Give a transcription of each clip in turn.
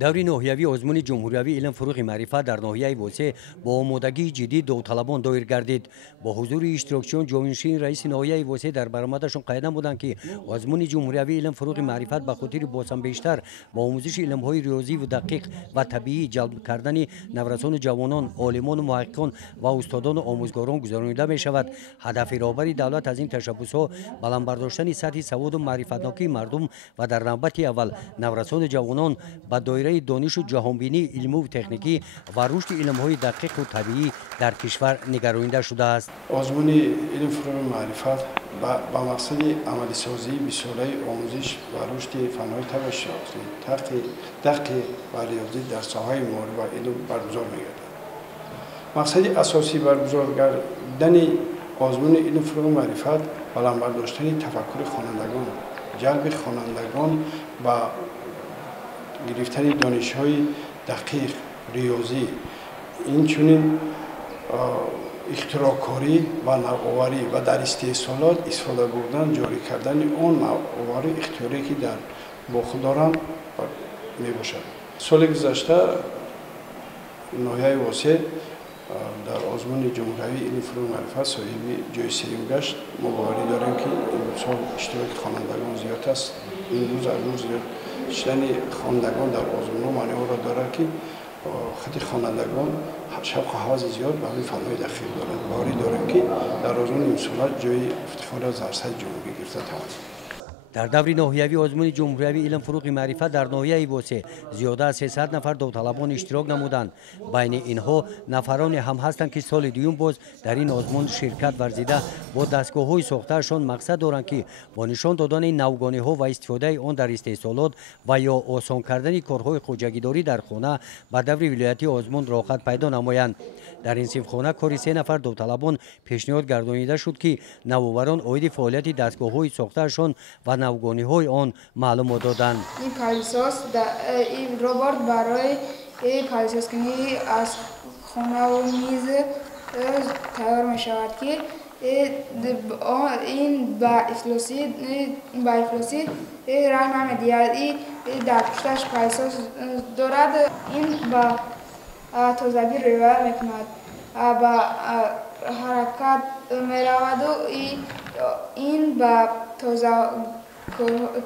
دوری ناحیوی آزمون جمهوری علم فروغ معرفت در ناحیه واسه با آمادگی جدی داوطلبان دایر گردید. با حضور اشتراکچیان جانشین رئیس ناحیه واسه در برآمدشان قیدم بودند که آزمون جمهوری علم فروغ معرفت به خاطر بازم بیشتر با آموزش علم‌های ریاضی و دقیق و طبیعی جلب کردن نورسان جوانان، عالمان و محققان و استادان و آموزگاران گذرانیده می شود. هدف رهبری دولت از این تشبسات بلند برداشتن سطح سواد و معرفت‌ناکی مردم و در نوبت اول نورسان جوانان به دایره دانش و جهانبینی علمی و تکنیکی و رشد علم‌های دقیق و طبیعی در کشور نگرانیده شده است. آزمون علم فروغ معرفت با مقصد عملی سازی 20 ساله آموزش و رشد فن‌های طب شناختی، دقیق و ریاضی در ساحه معارف و علم برگزار می‌گردد. مقصد اساسی برگزار کردن آزمون علم فروغ معرفت بلند برداشتن تفکر خوانندگان، جلب خوانندگان و گرفتن دانش‌های دقیق، ریاضی، اینچنین اختراع‌کاری و نوآوری و در استحصالات استفاده بردن جاری کردن آن نوآوری اختراعی که در باخوداران میباشد. سال گذشته ناحیه واسه در آزمون جمهوری علم فروغ معرفت صاحب جای سوم گشت. ما باوری داریم که این سال اشتراک خوانندگان زیاد است. این روز از روز زیاد شدن خوانندگان در آزمون معنی را دارد که خیلی خوانندگان شوق و هوس زیاد به همین فن‌های دقیق دارند. باوری داریم که در آزمون این سال جای افتخار از ارشد جمهوری گرفته تواند. در دور ناحیوی آزمون جمهوری علم فروغ معرفت در ناحیه واسه زیاده از 300 نفر داوطلبان اشتراک نمودند. بین اینها نفران هم هستند که سال دیوم باز در این آزمون شرکت ورزیده با دستگاه‌های ساخته‌شان مقصد دارند که با نشان دادن نوگانی‌ها و استفاده آن در استحصالات و یا آسان کردن کارهای خودجگیداری در خانه به دور ولایتی آزمون راحت پیدا نمایند. در این سیمخانه کاری 3 نفر داوطلبان پیشنهاد گردانیده شد که نوآوران عاید فعالیت دستگاه‌های ساخته‌شان و نوگانی‌های آن معلومات دادند. این پلیساس این ربات برای پلیساس کنی از خانه و میز تیار می شود که این با افلاسی راه نمی‌دهد. این در پشتش پلیساس دارد. این با تازگی رویه میکند با حرکت میرود و این با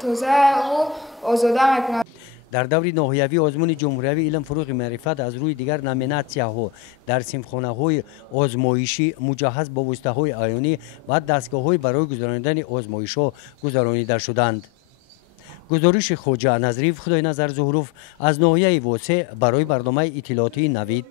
تازه و آزاده میکند. در دور ناحیوی آزمون جمهوری علم فروغ معرفت از روی دیگر نامیناسی‌ها در سیمخانه‌های آزمایشی مجهز با واسطه‌های عیانی و دستگاه‌های برای گذراندن آزمایش‌ها گذرانیده شدند. گزارش خواجه نظریف خدای نظر ظهروف از ناحیه واسه برای برنامه اطلاعاتی نوید